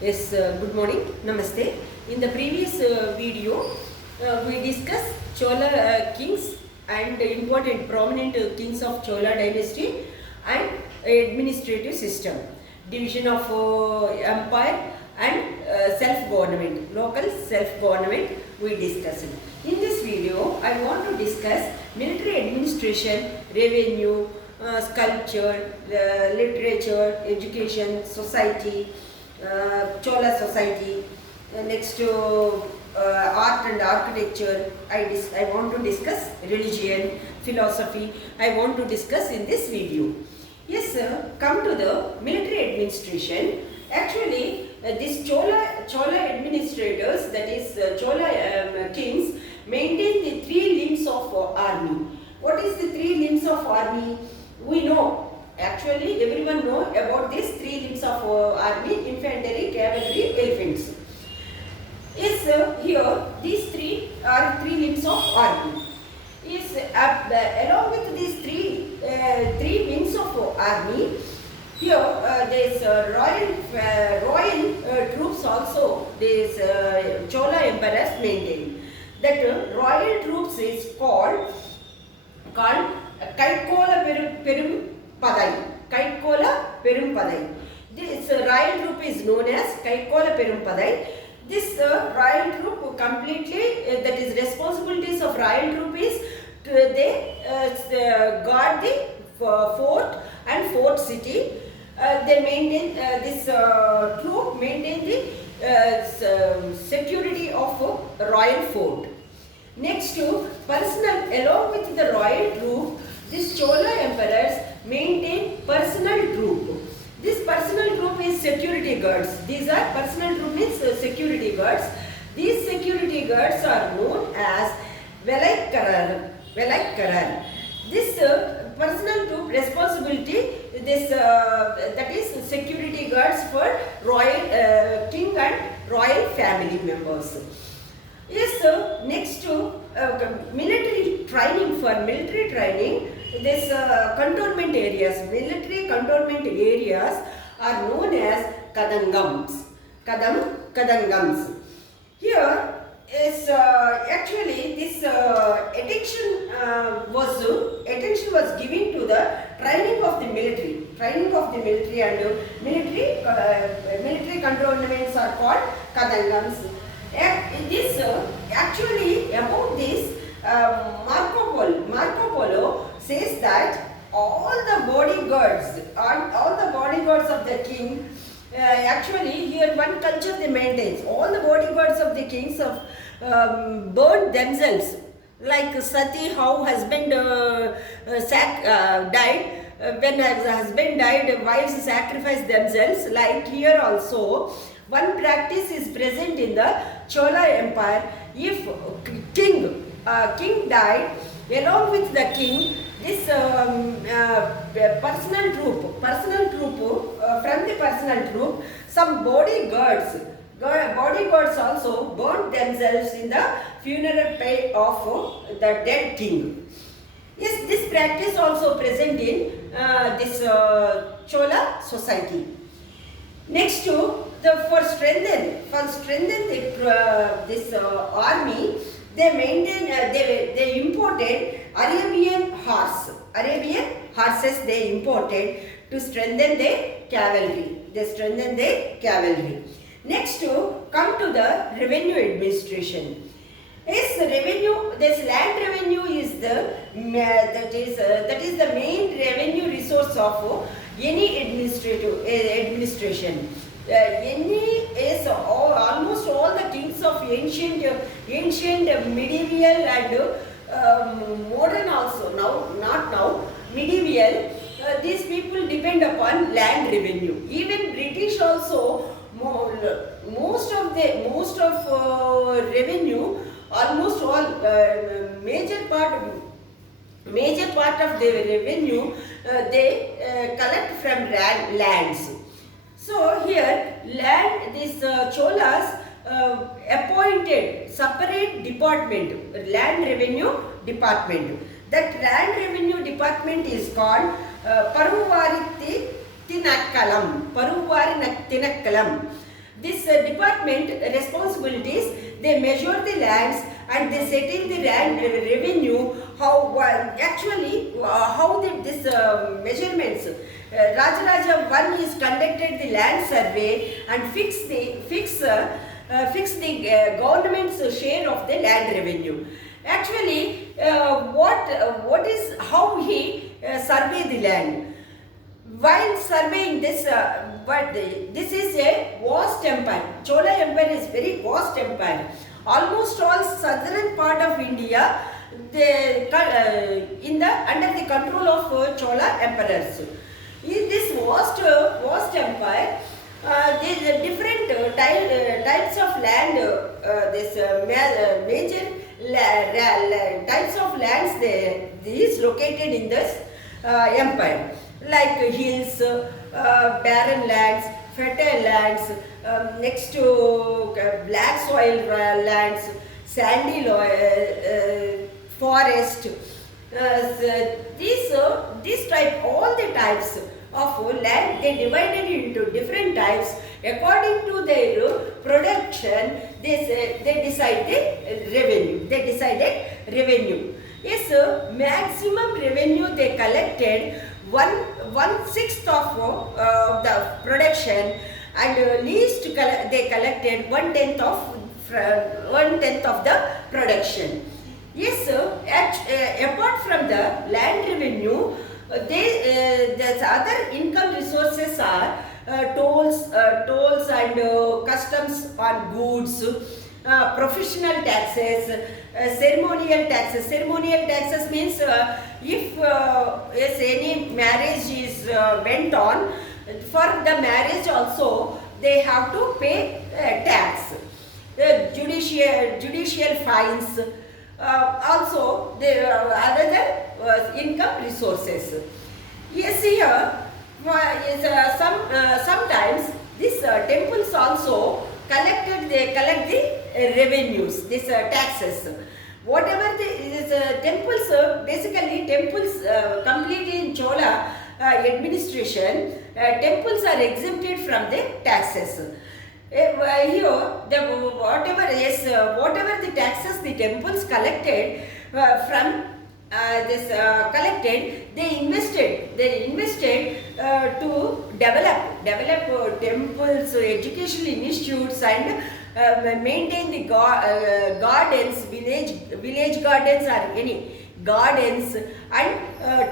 Yes, good morning. Namaste. In the previous video, we discussed Chola kings and important prominent kings of Chola dynasty and administrative system, division of empire and self-government, local self-government we discussed. In this video, I want to discuss military administration, revenue, sculpture, literature, education, society, Chola society, next to art and architecture. I want to discuss religion, philosophy. I want to discuss in this video. Yes, come to the military administration. Actually, this Chola administrators, that is Chola kings, maintain the three limbs of army. What is the three limbs of army? We know. Actually, everyone know about these three limbs of army: infantry, cavalry, elephants. Yes, here these three are three limbs of army. Yes, along with these three wings of army, here there is royal troops also. This Chola emperors maintain that royal troops is called Kaikola Perum Padai. Kaikola Perum Padai. This royal troop is known as Kaikola Perum Padai. This royal troop completely, that is responsibilities of royal troop is they guard the fort and fort city. They maintain this troop maintain the security of royal fort. Next to personal, along with the royal troop, this Chola emperors maintain personal troop. This personal troop is security guards. These are personal troop means security guards. These security guards are known as Velai Karar. This personal troop responsibility, this that is security guards for royal king and royal family members. Yes, sir. Next to military training, for military training, this cantonment areas, military cantonment areas are known as Kadangams. Kadangams. Here is actually this attention was given to the training of the military. Training of the military and military cantonments are called Kadangams. This actually about this Marco Polo says that all the bodyguards of the king, actually here one culture they maintains. All the bodyguards of the kings have burned themselves, like Sati, how husband died. When the husband died, wives sacrificed themselves. Like here also, one practice is present in the Chola Empire. If king died, along with the king, this personal troop from the personal troop, some bodyguards also burned themselves in the funeral pyre of the dead king. Yes, this practice also present in this Chola society. Next to for strengthen this army, they maintain they imported Arabian horses they imported to strengthen the cavalry. Next to come to the revenue administration. Yes, revenue. This land revenue is that is the main revenue resource of any administration. Almost all the kings of ancient, medieval and modern also, not now, medieval, these people depend upon land revenue. Even British also, most of revenue, almost all major part of the revenue they collect from lands. So here this Cholas appointed separate department, land revenue department. That land revenue department is called Paruvari Tinakkalam. This department responsibilities, they measure the lands and they settle the land revenue. How actually how did this measurements? Rajaraja I is conducted the land survey and fix the government's share of the land revenue. Actually, what is how he survey the land? While surveying this, this is a vast empire. Chola empire is very vast empire. Almost all southern part of India, they under the control of Chola emperors. In this vast empire, there are different types of land. Major types of lands these located in this empire, like hills, barren lands, fertile lands, next to black soil lands, sandy forest. These type, all the types of land, they divided into different types according to their production. They decide the revenue. They decided revenue. Yes, maximum revenue they collected 1/6 of the production, and least they collected 1/10 of the production. Yes, apart from the land revenue, there's other income resources are tolls and customs on goods, professional taxes, ceremonial taxes. Ceremonial taxes means if any marriage is went on, for the marriage also they have to pay tax. Judicial fines, also the other income resources. Yes, here sometimes these temples also collect the revenues, these taxes. Whatever the temples, basically temples completely in Chola administration, temples are exempted from the taxes. Here, whatever the taxes the temples collected from collected, they invested to develop temples, educational institutes, and maintain the gardens, village gardens or any gardens, and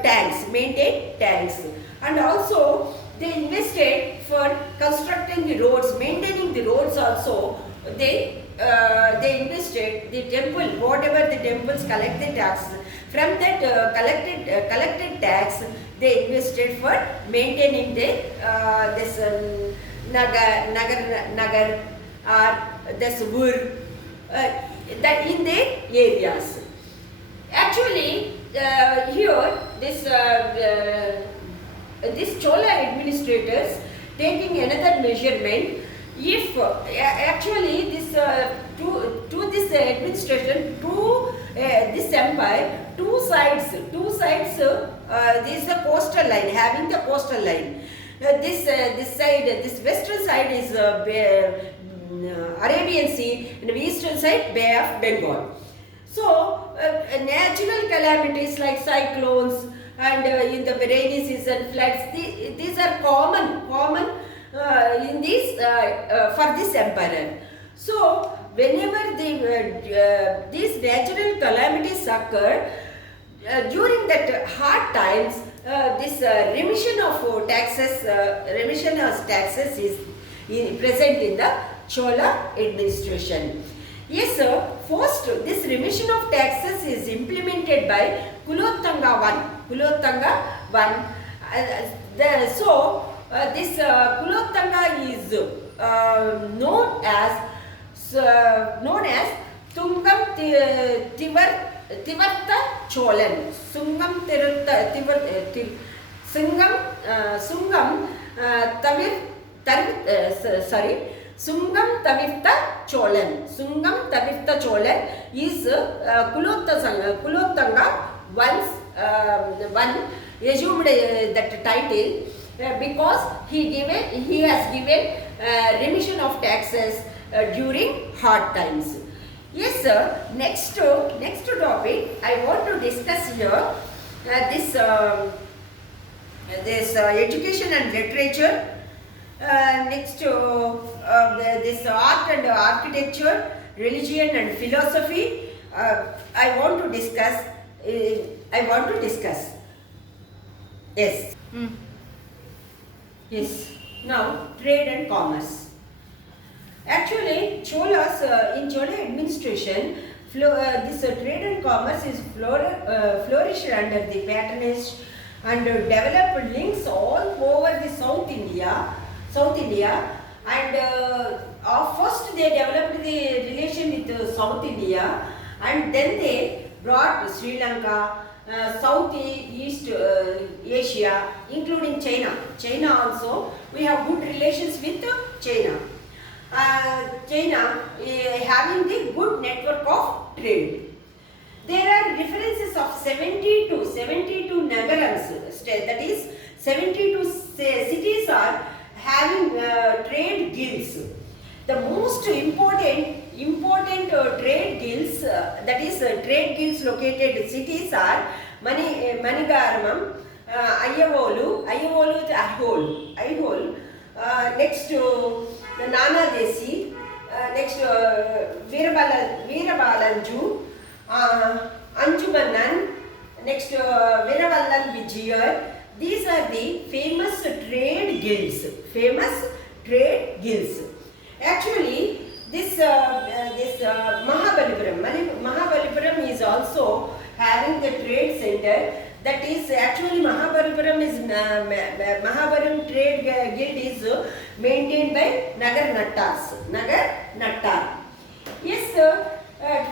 tanks, maintain tanks, and also they invested for constructing the roads, maintaining the roads also. They invested the temple, whatever the temples collect the tax. From that collected tax, they invested for maintaining the this nagar or this wur that in the areas. Actually, here this Chola administrators taking another measurement. If actually this to this administration, to this empire, two sides this is the coastal line, having the coastal line. This side, this western side is Arabian Sea, and the eastern side Bay of Bengal. So natural calamities like cyclones and in the rainy season floods, these are common in this for this empire. So whenever these natural calamities occur, during that hard times, this remission of taxes is present in the Chola administration. Yes, sir. First, this remission of taxes is implemented by Kulottanga I. This Kulottanga is known as Tungam Tivarta Cholan. Sungam Tavirta Cholan is Kulottanga once assumed that title because he has given remission of taxes during hard times. Yes, sir. Next topic I want to discuss here this education and literature. Next, this art and architecture, religion and philosophy. I want to discuss. Yes. Yes. Now, trade and commerce. Actually, Cholas in Chola administration, this trade and commerce is flourished under the patronage and developed links all over the South India, and first they developed the relation with South India, and then they brought Sri Lanka, South East Asia, including China. China also, we have good relations with China. China having the good network of trade. There are references of 72 nagarams, that is 72 cities are having trade guilds. The most important trade guilds, that is trade guilds located cities are Manigaramam, Ayavolu is Aihole, next to Nana Desi, next Veerabalanju, Anjumanan, next Veeravallan Vijayar. These are the famous trade guilds. Actually, this Mahabalipuram is also having the trade center. That is actually Mahabalipuram trade guild is maintained by Nagar Nattar. Yes,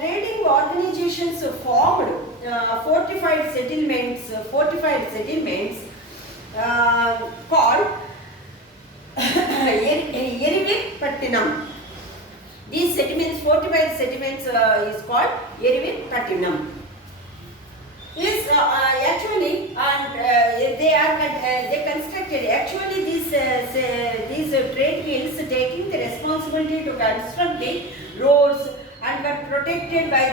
trading organizations formed fortified settlements called Yerivipattinam. These fortified settlements is called Yerivipattinam. Yes, actually, they constructed. Actually, these trade guilds taking the responsibility to construct the roads and were protected by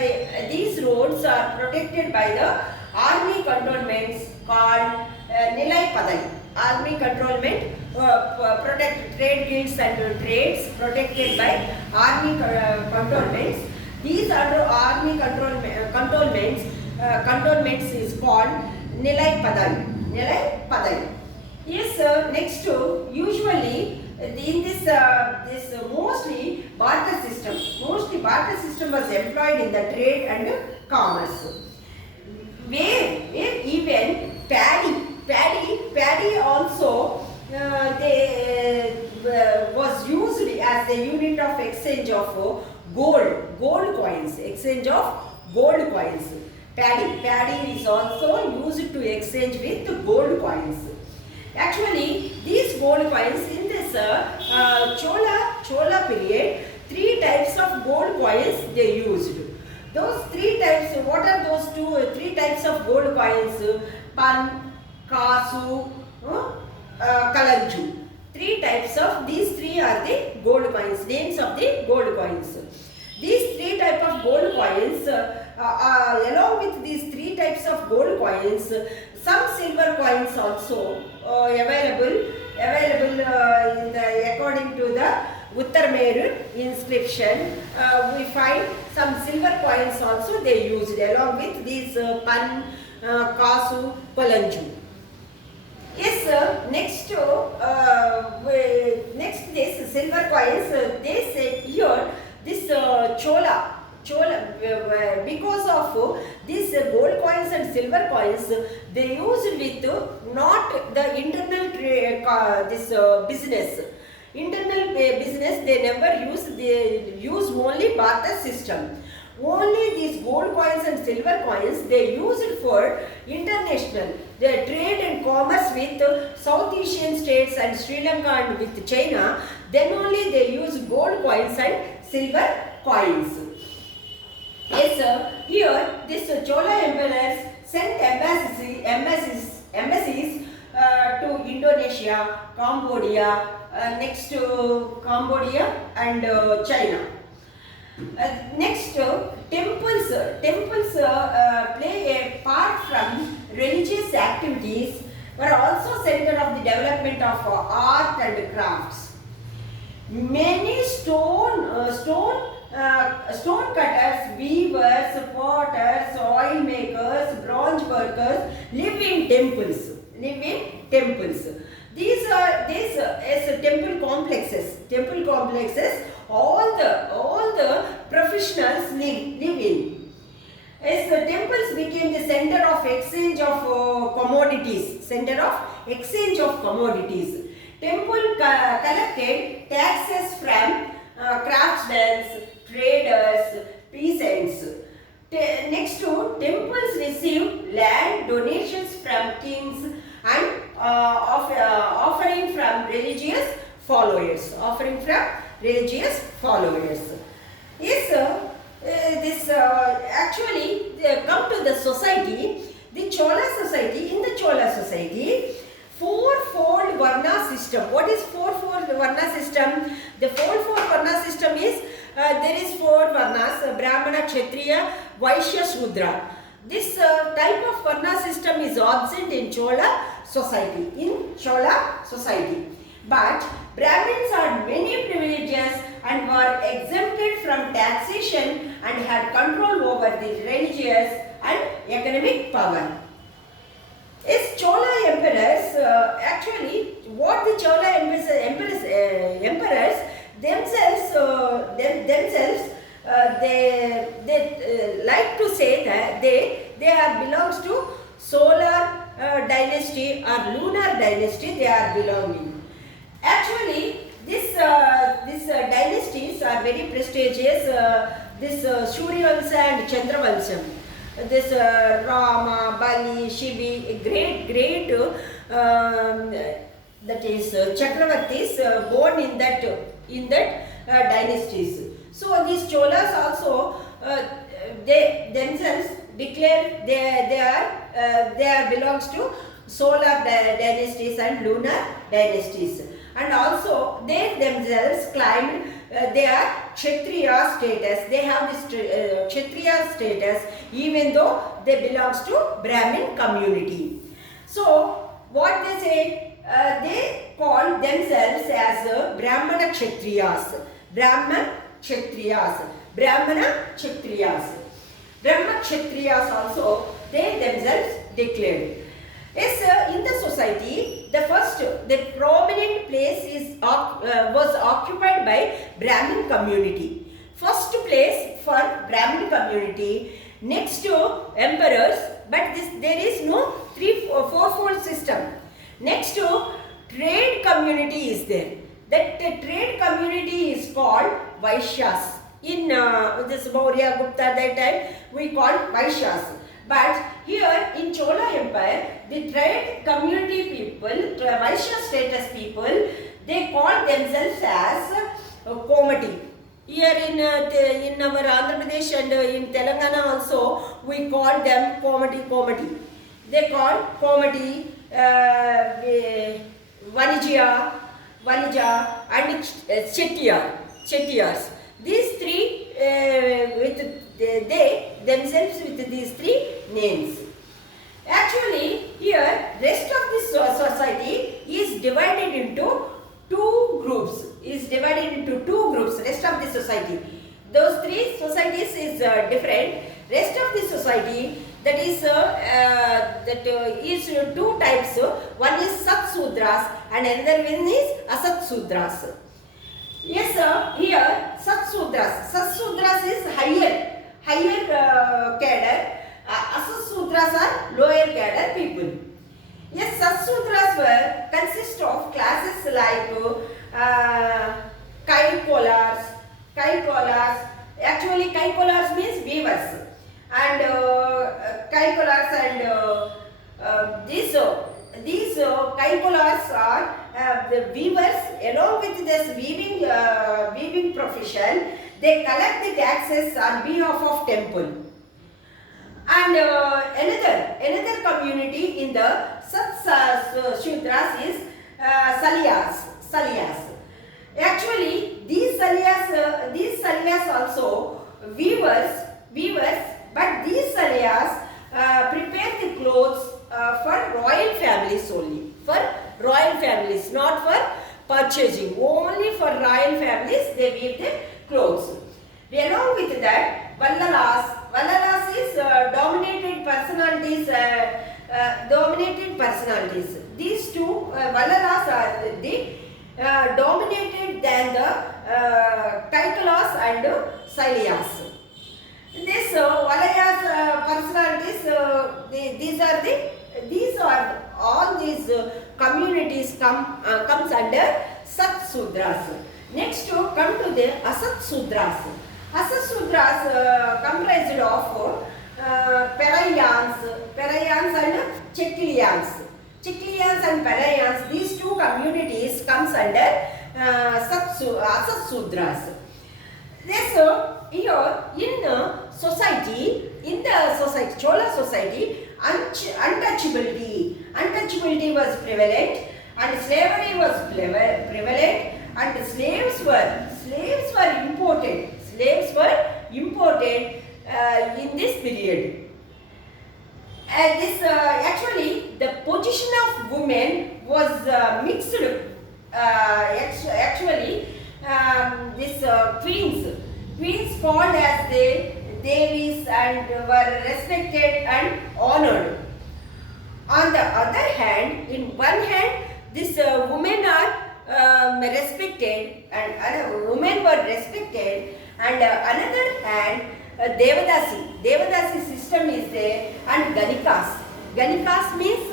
these roads are protected by the army cantonments called Nilai Padai. Army cantonment protect trade guilds and trades protected by army cantonments. These are army cantonments is called Nilai Padai. Yes, next to usually in this mostly barter system was employed in the trade and commerce. Where even paddy also was used as the unit of exchange of gold coins. Paddy is also used to exchange with gold coins. Actually, these gold coins in this Chola period, 3 types of gold coins they used. Those 3 types, what are those 3 types of gold coins? Pan, Kasu, Kalanju. 3 types of, these 3 are the gold coins, names of the gold coins. These 3 types of gold coins, along with these 3 types of gold coins, some silver coins also available according to the Uttarmeru inscription. We find some silver coins also they used along with these Pan, Kasu, Kalanju. Yes, next this silver coins, they say here this Chola, because of these gold coins and silver coins, they used with not the internal business. Internal business they never use. They use only barter system. Only these gold coins and silver coins they use it for international. They trade and commerce with South Asian states and Sri Lanka and with China. Then only they use gold coins and silver coins. Yes, sir. Here, this Chola emperors sent embassies to Indonesia, Cambodia, next Cambodia and China. Next, temples. Temples play a part from religious activities, but also center of the development of art and crafts. Many stone cutters, weavers, potters, oil makers, bronze workers live in temples. These are as temple complexes. Temple complexes. All the professionals live in. As the temples became the center of exchange of commodities. Center of exchange of commodities. Temple collected taxes from craftsmen, traders, peasants. Next to temples received land donations from kings and offering from religious followers. Offering from religious followers. Yes, this actually come to the society, the Chola society. In the Chola society, fourfold Varna system. What is fourfold Varna system? The fourfold Varna system is there is four Varnas: Brahmana, Kshatriya, Vaishya, Shudra. This type of Varna system is absent in Chola society. In Chola society, but Brahmins had many privileges and were exempted from taxation and had control over the religious and economic power. As Chola emperors, actually, what the Chola emperors themselves, they like to say that they are belongs to solar dynasty or lunar dynasty. They are belonging. Actually, this dynasties are very prestigious. This Suryavansa and Chandravansham. This Rama, Bali, Shivi, great that is Chakravartis born in that dynasties. So these Cholas also they themselves declare they are belongs to solar dynasties and lunar dynasties, and also they themselves claimed they are Kshatriya status. They have this Kshatriya status even though they belongs to Brahmin community. So what they say, they call themselves as Brahmana Kshatriyas. Brahmana Kshatriyas. Brahmana Kshatriyas. Brahma Kshatriyas also they themselves declared. Yes, in the society, the prominent place was occupied by Brahmin community. First place for Brahmin community, next to emperors, but there is no fourfold system. Next to trade community is there. That trade community is called Vaishyas. In this Maurya, Gupta, that time we call Vaishyas. But here in Chola Empire, the trade community people, Vaishya status people, they call themselves as Komati. Here in our Andhra Pradesh and in Telangana also, we call them Komati. They call Komati, Vanija and Chettiars. These three they themselves with these three names. Actually, here rest of this society is divided into two groups. Rest of the society. Those three societies is different. Rest of the society that is two types. One is Sat Sudras and another one is Asat Sudras. Yes, here Sat Sudras. Sat Sudras is higher cadre. Asat Sudras are lower cadre people. Yes, Sat Sudras were consist of classes like Kaikolars. Actually, Kaikolars means weavers, and Kaikolars and these Kaikolars are the weavers. Along with this weaving profession, they collect the taxes on behalf of temple. And another community in the Sat Shudras is Salyas. Actually, these salyas also weavers, but these salyas prepare the clothes for royal families only. For royal families, not for purchasing. Only for royal families they weave the clothes. Along with that, Vallalas is dominated personalities. Dominated personalities. These two Vallalas are the dominated than the Kaikalas and Salyas. This Valayas personalities, these are all these communities comes under Sat Sudras. Next come to the Asat Sudras. Asat Sudras comprised of Parayans and Chekliyans. Chekliyans and Parayans, these two communities comes under Asat Sudras. This here in the society, Chola society, untouchability was prevalent, and slavery was prevalent, and slaves were imported. Slaves were imported in this period. And this actually the position of women was mixed. Actually, this queens called as the Devis and were respected and honored. On the other hand, in one hand, these women are respected, and women were respected, and another hand, Devadasi system is there, and Ganikas. Ganikas means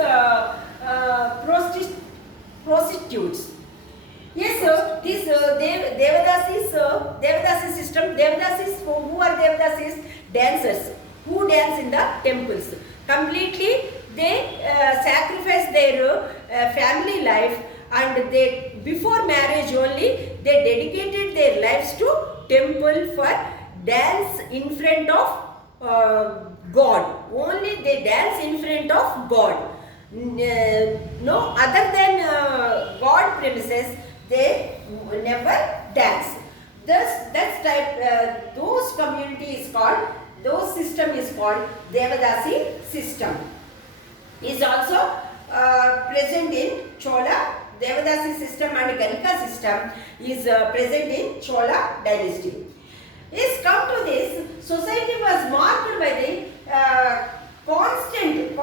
prostitutes. Yes, sir. This Devadasi system. Devadasis, who are Devadasis? Dancers who dance in the temples. Completely, they sacrifice their family life, and they before marriage only they dedicated their lives to temple for dance in front of God. Only they dance in front of God. No other than God premises they never dance. Thus, that type, those community is called, those system is called Devadasi system. Is also present in Chola. Devadasi system and Ganika system is present in Chola dynasty. Is come to this, society was marked by the constant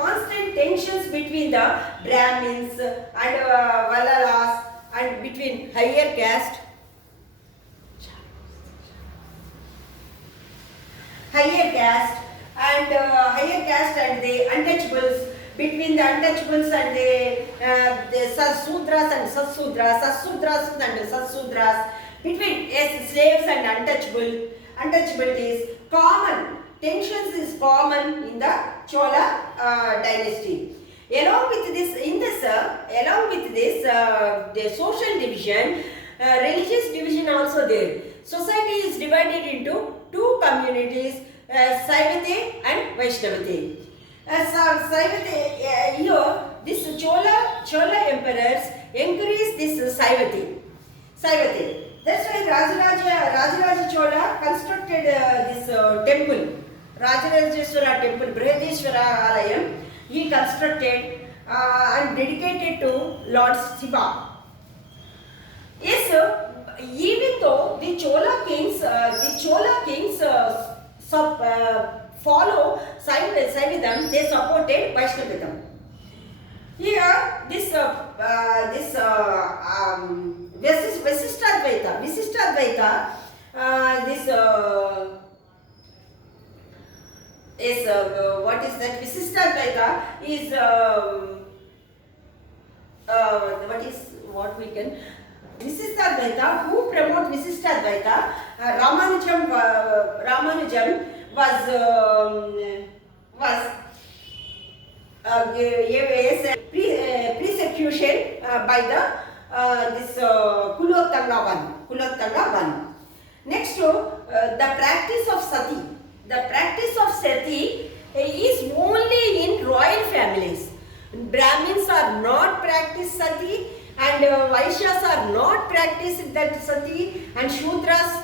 tensions between the Brahmins and Vallalas, and between higher caste and the untouchables, between the untouchables and the Sudras and Satsudras and Satsudras, between slaves and untouchabilities, common tensions is common in the Chola dynasty. Along with this, the social division, religious division also there. Society is divided into two communities, Saivate and Vaishnavate. Saivate, here this Chola emperors encouraged this Saivate. That's why Rajaraja Chola constructed this temple, Rajarajeshwara temple, Brihadeshwara Alayam. He constructed and dedicated to Lord Shiva. Yes, even though the Chola kings follow Saividam, they supported Vaishnavism. Here, this Visishtadvaita, this is what is that? Visishtadvaita is what we can. Visishtadvaita, who promote Visishtadvaita? Ramanujam was gave a persecution by the this Kulottanga one. Next, the practice of sati. The practice of sati is only in royal families. Brahmins are not practice sati, and Vaishyas are not practiced that sati, and Shudras,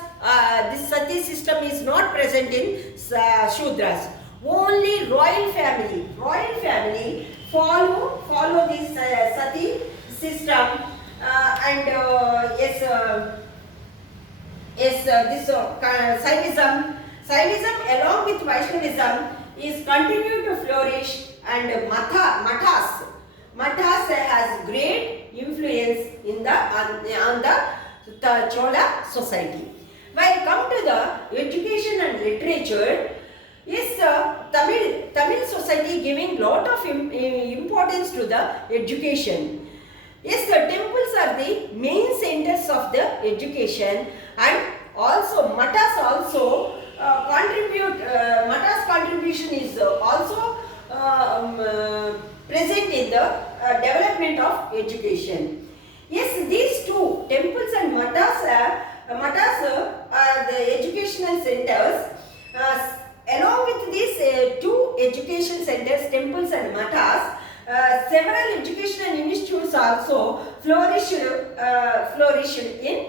this sati system is not present in Shudras. Only royal family follow this sati system, and this Saivism along with Vaishnavism is continued to flourish, and mathas has great influence in the on the Chola society. While come to the education and literature, is Tamil society giving lot of importance to the education. Yes, the temples are the main centers of the education, and also matas also matas contribution is also present in the development of education. Yes, these two temples and matas are the educational centers. Along with these two education centers, temples and matas, several educational institutes also flourished in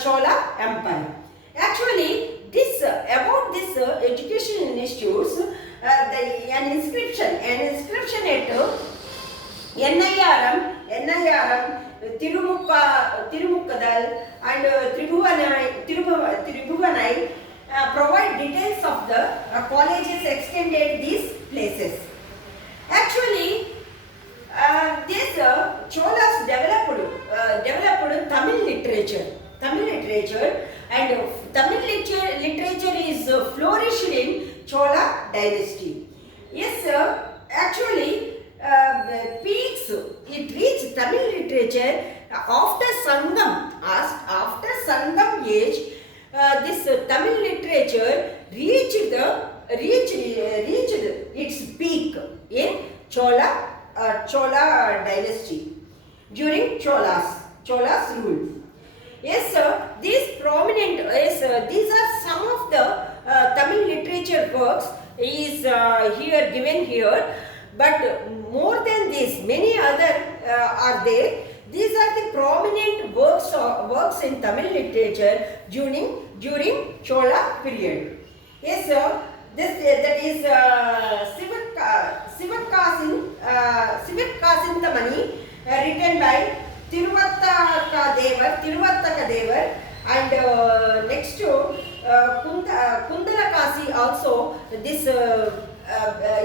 Chola Empire. Actually, about this educational institutes, an inscription at NIRM, Tirumukkadal and Tribhuvanai provide details of the colleges extended these places. Actually, this Cholas developed Tamil literature, and Tamil literature is flourished in Chola dynasty. Yes, actually, peaks it reached Tamil literature after Sangam. After Sangam age, this Tamil literature reached its peak in Chola dynasty during Chola's rule. Yes, sir. These are some of the Tamil literature works is given here, but more than this, many other are there. These are the prominent works in Tamil literature during Chola period. Yes, sir. That is Sivakasintamani, written by Tiruvattaka Devar, and next to Kundalakasi also. This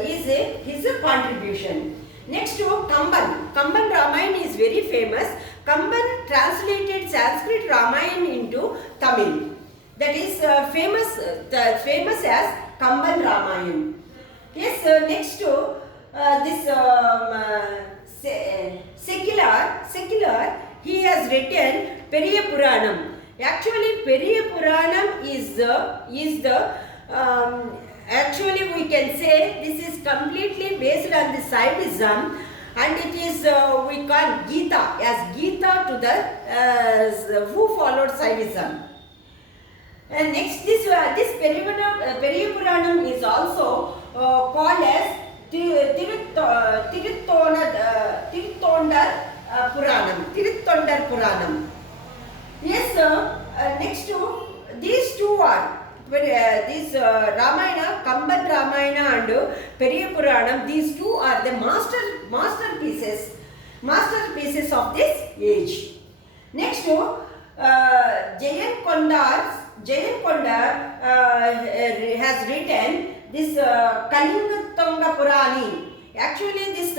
is his contribution. Next to Kamban Ramayana is very famous. Kamban translated Sanskrit Ramayana into Tamil. That is famous as Kamban Ramayana. Yes, next to this secular, he has written Periya Puranam. Actually, Periya Puranam is the actually we can say this is completely based on the Saivism, and it is we call Gita as Gita to the who followed Saivism. And next, this Periya Puranam is also called as Tirittondar Puranam. Yes, next to these two are this Ramayana, Kamban Ramayana and Periya Puranam. These two are the masterpieces of this age. Next to Jayan Kondar has written this Kalingattunga Purani. Actually, this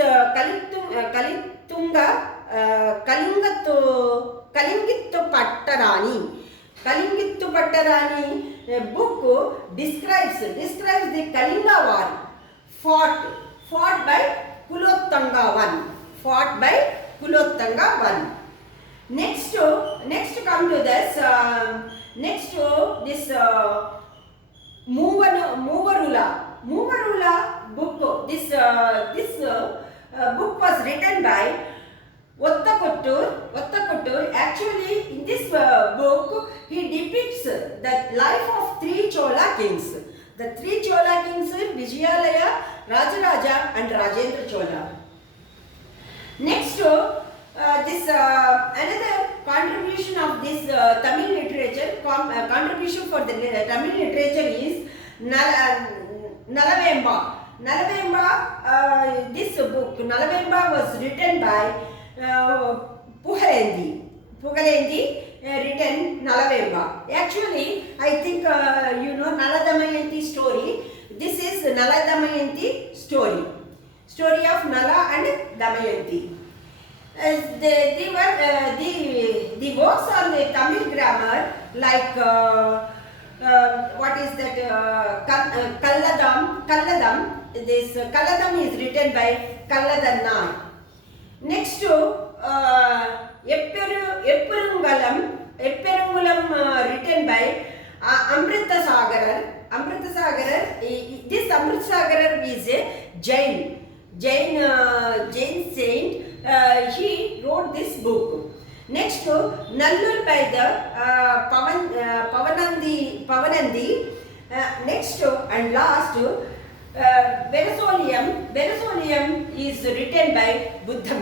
Kalingittu Pattarani book describes the Kalinga war fought by Kulottanga I. Next come to this Moovarula book. This book was written by Ottakottur. Actually, in this book, he depicts the life of three Chola kings. The three Chola kings, Vijayalaya, Rajaraja and Rajendra Chola. Next, This another contribution of this Tamil literature, contribution for the Tamil literature is Nalavemba. Nalavemba, this book Nalavemba was written by Puhalendi. Written Nalavemba. Actually, I think you know Naladamayanti story. This is Naladamayanti story. Story of Nala and Damayanti. They were the works on the Tamil grammar, like what is that Kalladam. This Kalladam is written by Kalladanna. Next to Epperungulam written by Amritasagarar. This Amritasagarar is a Jain saint. He wrote this book. Next to Nallur by the Pavanandi. Next to and last Venezuelium is written by Buddha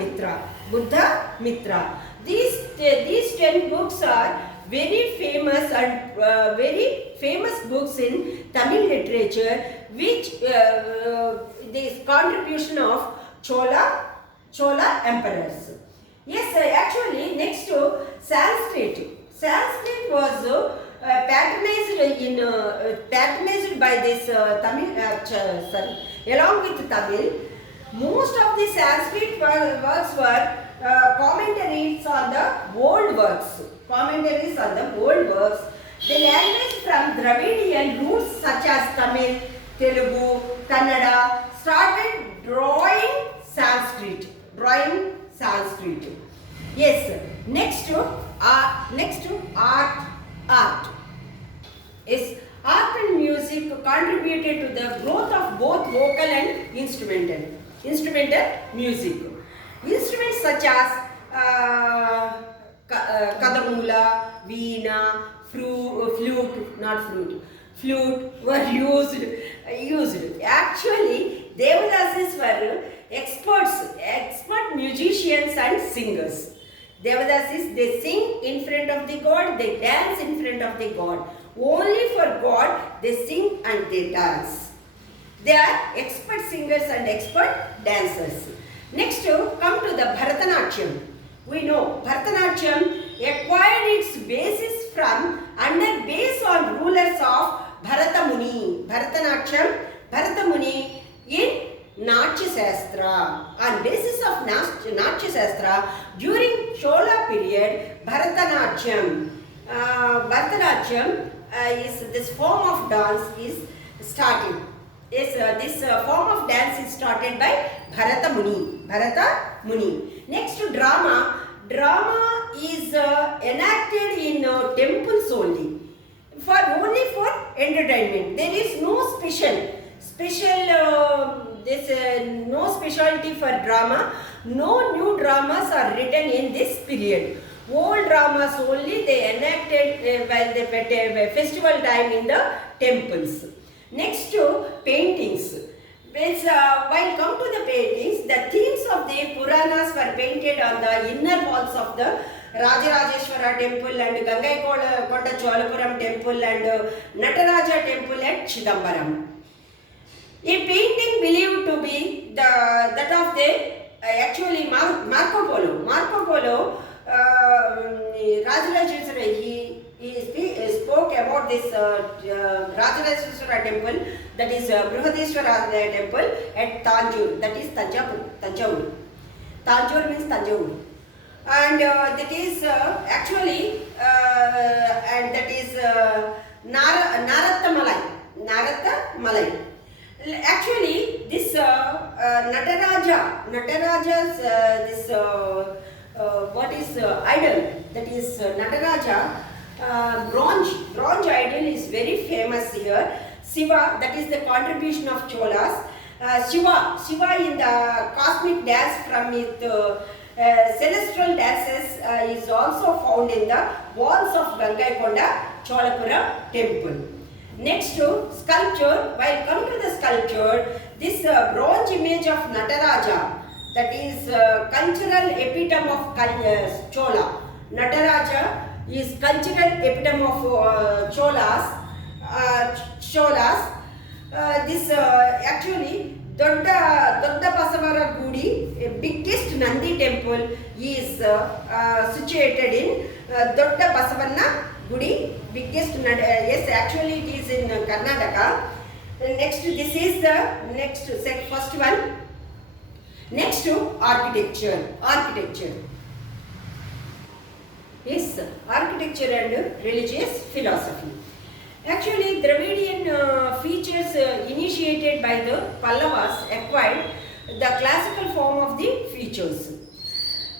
Mitra. These 10 books are very famous and very famous books in Tamil literature, which this contribution of Chola emperors. Yes, actually, next to Sanskrit. Sanskrit was patronized by this Tamil. Along with Tamil, most of the Sanskrit works were commentaries on the old works. The language from Dravidian roots such as Tamil, Telugu, Kannada started drawing Sanskrit. Yes. Next to art. Yes, art and music contributed to the growth of both vocal and instrumental music. Instruments such as kadamula, veena, flute were used. Actually, Devadasis were expert musicians and singers. Devadasis, they sing in front of the god, they dance in front of the god. Only for God they sing and they dance. They are expert singers and expert dancers. Next, come to the Bharatanatyam. We know Bharatanatyam acquired its basis from under based on rulers of Bharata Muni in Natya Shastra. On basis of Natya Shastra, during Chola period, Bharatanatyam is this form of dance is started. Yes, this form of dance is started by Bharata Muni. Next to drama is enacted in temples only for entertainment. There is no no specialty for drama. No new dramas are written in this period. Old dramas only they enacted while the festival time in the temples. Next to paintings. While come to the paintings, the themes of the Puranas were painted on the inner walls of the Rajarajeshwara temple and Gangaikonda Cholapuram temple and Nataraja temple at Chidambaram. A painting believed to be that of the actually Marco Polo. Rajarajeshwara, he spoke about this Rajarajeshwara temple, that is Brihadeshwara temple at Tanjore, that is Tanjore. Tanjore means Tanjore. And that is actually and that is Narathamalai. Actually, this Nataraja's this what is idol, that is Nataraja bronze idol is very famous here. Shiva, that is the contribution of Cholas. Shiva in the cosmic dance from its celestial dances is also found in the walls of Gangaikonda Cholapuram temple. Next to sculpture, while come to the sculpture, this bronze image of Nataraja, that is cultural epitome of Chola. Nataraja is cultural epitome of Cholas. This actually Dodda Basavara Gudi, biggest Nandi temple, is situated in Dodda Basavanna Gudi, biggest yes, actually it is in Karnataka. Next, this is the next first one. Next to architecture. Yes, architecture and religious philosophy. Actually, Dravidian features initiated by the Pallavas acquired the classical form of the features.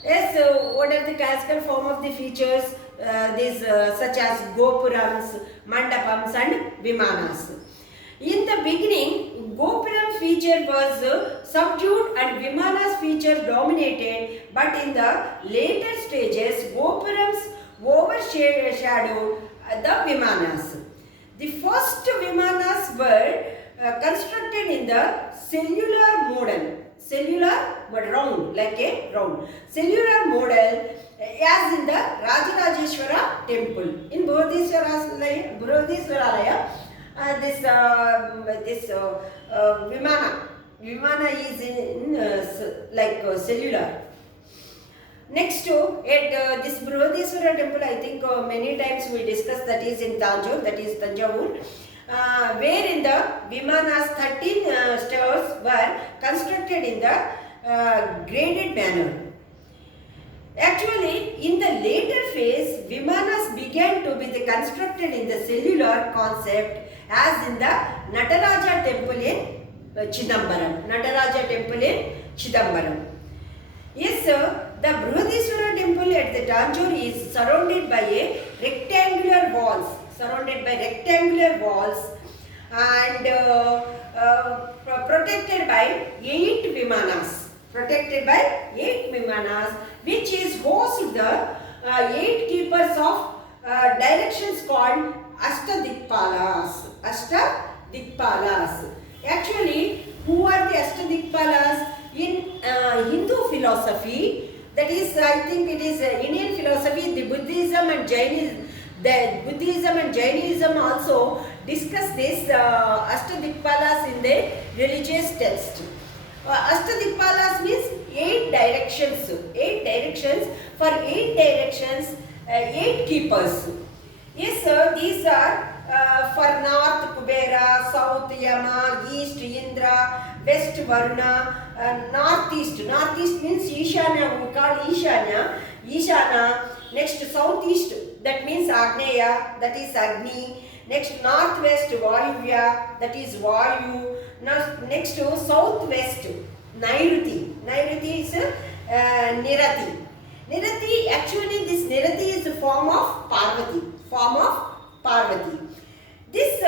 Yes, what are the classical form of the features? These such as Gopurams, Mandapams and Vimanas. In the beginning, Gopuram feature was subdued and Vimana's feature dominated, but in the later stages, Gopurams overshadowed the Vimanas. The first Vimanas were constructed in the cellular model, cellular but round, like a round, cellular model as in the Rajarajeshwara temple. In Brihadiswaralaya, this Vimana is in like cellular. Next to at this Brihadiswara temple, I think many times we discussed, that is in Tanjore, that is Tanjavur, where in the Vimanas 13 stairs were constructed in the graded manner. Actually, in the later phase, Vimanas began to be constructed in the cellular concept, as in the Nataraja temple in Chidambaram. Nataraja temple in Chidambaram. Yes, sir. The Brihadiswara temple at the Tanjore is surrounded by rectangular walls, and protected by 8 Vimanas, which is host the 8 keepers of directions called Ashtadikpalas. Actually, who are the Ashtadikpalas? In Hindu philosophy, that is, I think it is Indian philosophy, the Buddhism and Jainism also discuss this Ashtadikpalas in the religious text. Ashtadikpalas means 8 directions. 8 directions. For 8 directions, 8 keepers. Yes, sir. These are for north Kubera, south Yama, east Indra, west Varuna, northeast. Northeast means Ishanya, we call Ishana. Next southeast, that means Agneya, that is Agni. Next northwest Vayuvya, that is Vayu. Next to southwest Nairuti. Nairuti is Nirati. Nirati, actually this Nirati is the form of Parvati. This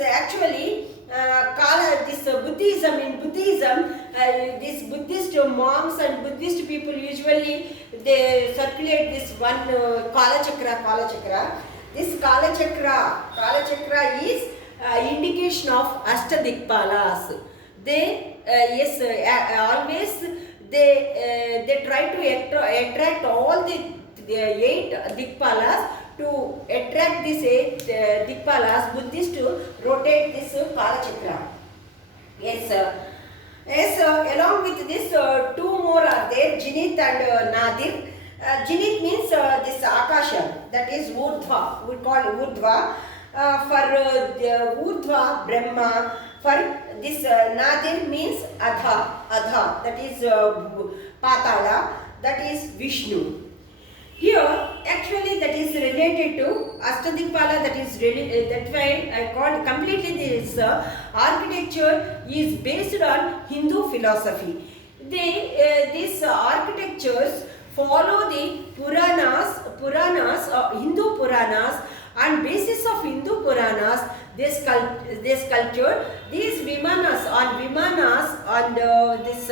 actually this Buddhism, in Buddhism, these Buddhist monks and Buddhist people usually they circulate this one Kala Chakra. This Kala Chakra is indication of Ashtadikpalas. They always they try to attract all the 8 Dikpalas. To attract these 8 Dikpalas, Buddhists to rotate this Kala Chakra. Yes, along with this, 2 more are there, Jinit and Nadir. Jinit means this Akasha, that is Urdhva, we call Urdhva. For Urdhva, Brahma. For this Nadir means Adha, that is Patala, that is Vishnu. Here, actually, that is related to Ashtadikpala. That is really that's why I called completely this architecture is based on Hindu philosophy. These architectures follow the Puranas, Hindu Puranas, and basis of Hindu Puranas, they sculptured these Vimanas and this.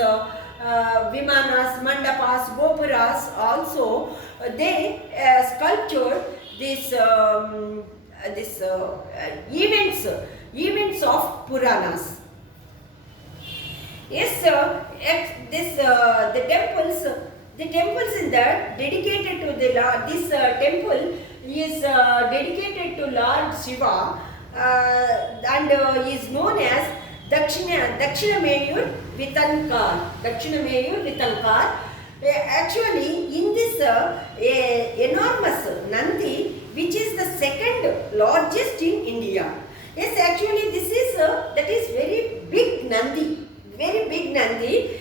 Vimanas, Mandapas, Gopuras also they sculptured this events of Puranas. Yes, the temples in that dedicated to the Lord. This temple is dedicated to Lord Shiva and is known as Dakshinameyur Vitankar. Dakshinameyur Vitankar. Actually, in this enormous Nandi, which is the second largest in India. Yes, actually, this is that is very big Nandi, very big Nandi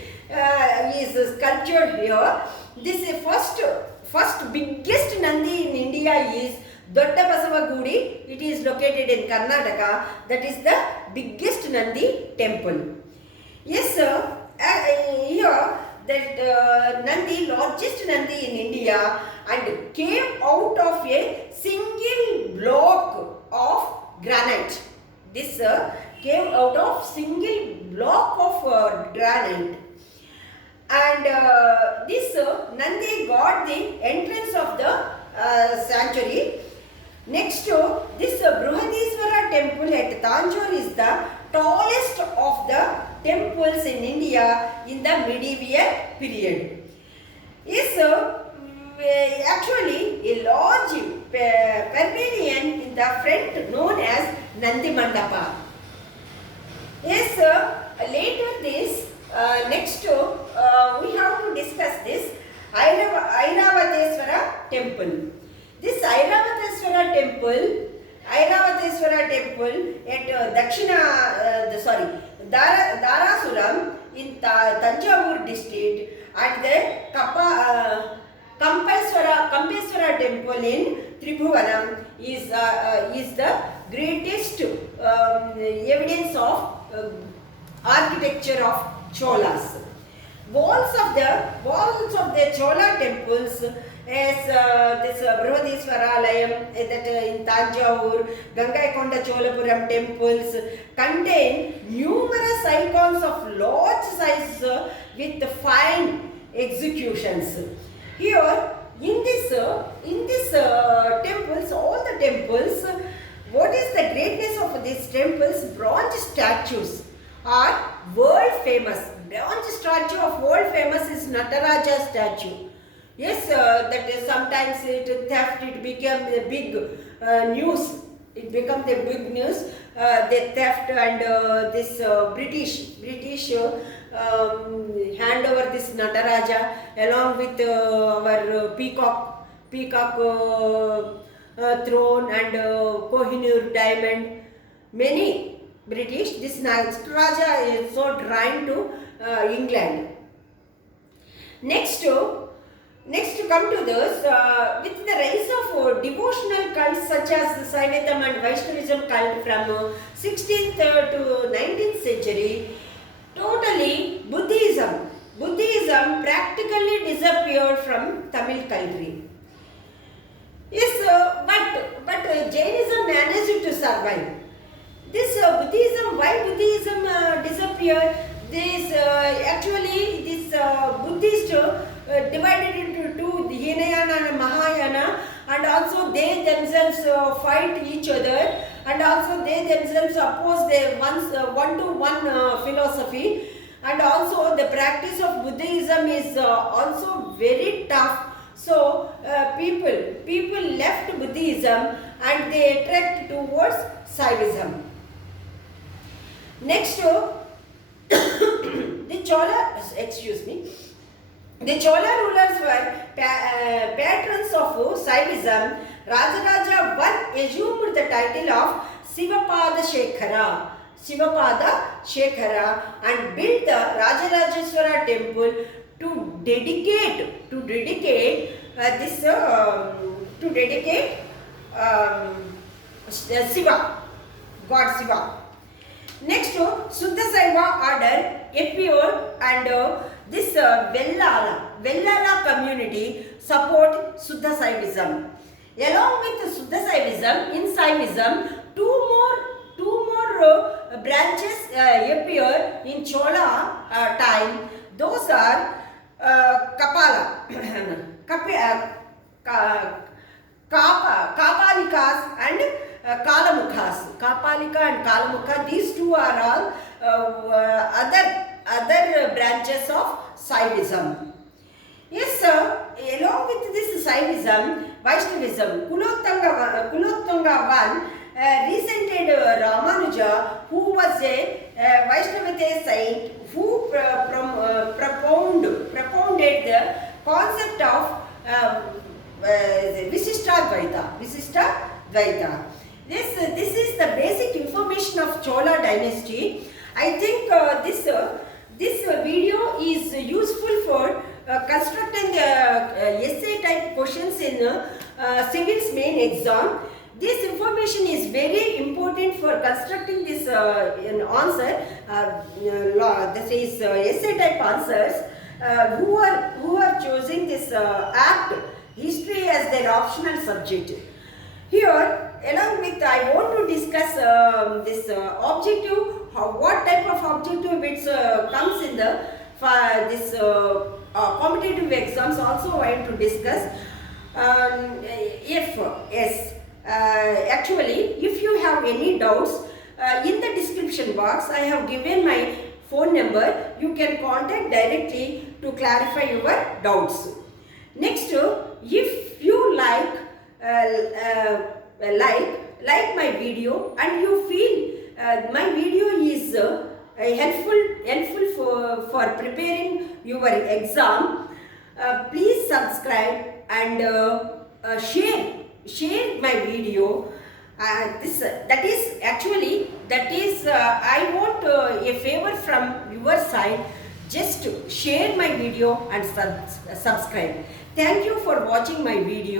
is sculptured here. This is first biggest Nandi in India is Dodda Basavagudi. It is located in Karnataka. That is the biggest Nandi temple. Yes, sir. Here that Nandi, largest Nandi in India, and came out of a single block of granite. This came out of single block of granite. And this Nandi got the entrance of the sanctuary. Next, this Brihadiswara temple at Tanjore is the tallest of the temples in India in the medieval period. Is actually a large pavilion in the front known as Nandi Mandapa. Yes, later this next we have to discuss this Airavateswara temple. This Airavateswara temple at Darasuram in Tanjavur district, and the Kampeswara temple in Tribhuvanam is the greatest evidence of architecture of Cholas. Walls of the Chola temples, as this Brihadiswara Alayam that in Tanjavur, Gangaikonda Cholapuram temples contain numerous icons of large size with fine executions. Here in this temples, all the temples, what is the greatness of these temples? Bronze statues are world famous. Bronze statue of world famous is Nataraja statue. Yes, that is sometimes it became a big news. It became the big news. The theft and this British hand over this Nataraja along with our peacock throne and Kohinoor diamond. Many British, this Nataraja is so drawn to England. Next to come to this, with the rise of devotional cults such as the Saivitam and Vaishnavism cult from 16th to 19th century, totally Buddhism practically disappeared from Tamil country. Yes, but Jainism managed to survive. This why Buddhism disappeared? This Buddhist divided into two, the Hinayana and Mahayana, and also they themselves fight each other, and also they themselves oppose the one-to-one philosophy, and also the practice of Buddhism is also very tough. So people left Buddhism and they attract towards Saivism. Next, the Chola rulers were patrons of Saivism. Rajaraja I assumed the title of Sivapada Shekhara and built the Rajarajeshwara temple to dedicate Shiva, God Shiva. Next, Suddha Saiva order appeared, and this Vellala community support Suddha Saivism. Along with Suddha Saivism, in Saivism, two more branches appear in Chola time. Those are Kapala, Kapalikas and Kalamukhas. Kapalika and Kalamukha, these two are all other other branches of Saivism. Yes, sir. Along with this Saivism, Vaishnavism, Kulottanga one resented Ramanuja, who was a Vaishnavite saint, who propounded the concept of Visishtadvaita. This is the basic information of Chola dynasty. I think this video is useful for constructing essay type questions in civil's main exam. This information is very important for constructing this answer. This is essay type answers. Who are choosing this apt history as their optional subject. Here, along with, I want to discuss this objective. What type of objective which comes in the this competitive exams. Also, I want to discuss. Actually, if you have any doubts, in the description box, I have given my phone number. You can contact directly to clarify your doubts. Next, if you like my video and you feel my video is helpful for preparing your exam, please subscribe and share my video. That is I want a favor from your side. Just share my video and subscribe. Thank you for watching my video.